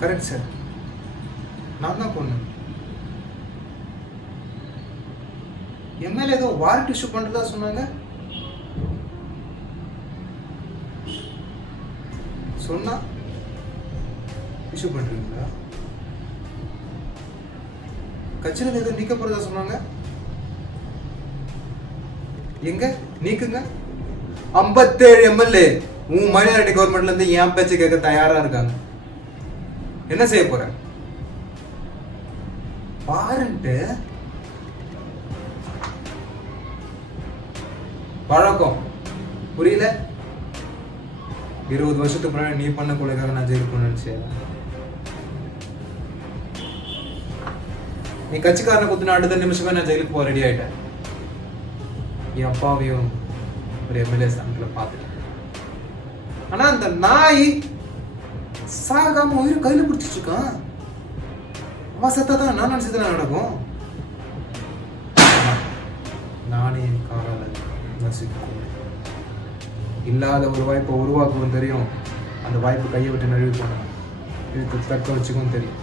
Correct sir, நான் தான் பொண்ணு. எம்எல்ஏ ஏதோ வாரண்ட் இஷ்யூ பண்ணுறதா சொன்னாங்க. சொன்னா இஷ்யூ பண்ணுறீங்களா? கட்சியில் ஏதோ நீக்க போகிறதா சொன்னாங்க. எங்க நீக்குங்க? 57 எம்எல்ஏ உன் மைனாரிட்டி கவர்மெண்ட்ல இருந்து என் பேச்சு கேட்க தயாரா இருக்காங்க. என்ன செய்ய போற? வாரண்ட் பழக்கம் புரியல. 20 வருஷத்துக்கு முன்னாடி நீ பண்ண கொலைக்காக நான் ஜெயிலுக்கு போன நினைச்சேன். நீ கட்சிக்காரனை குத்துன அடுத்த நிமிஷமே நான் ஜெயிலுக்கு போக ரெடி ஆயிட்டேன். என் அப்பாவையும் ஒரு எம்எல்ஏ ஸ்தானத்துல பார்த்துட்டேன். ஆனா அந்த நாய் சாகாம உயிரை கையில பிடிச்சிட்டு இருக்கான். அவன் செத்தாதான் நான் நினைச்சதுனா நடக்கும். நானே என் காலால நசிக்கும். இல்லாத ஒரு வாய்ப்பை உருவாக்கவும் தெரியும், அந்த வாய்ப்பு கையை விட்டு நழுவி போனேன். இதுக்கு தக்க வச்சுக்கவும் தெரியும்.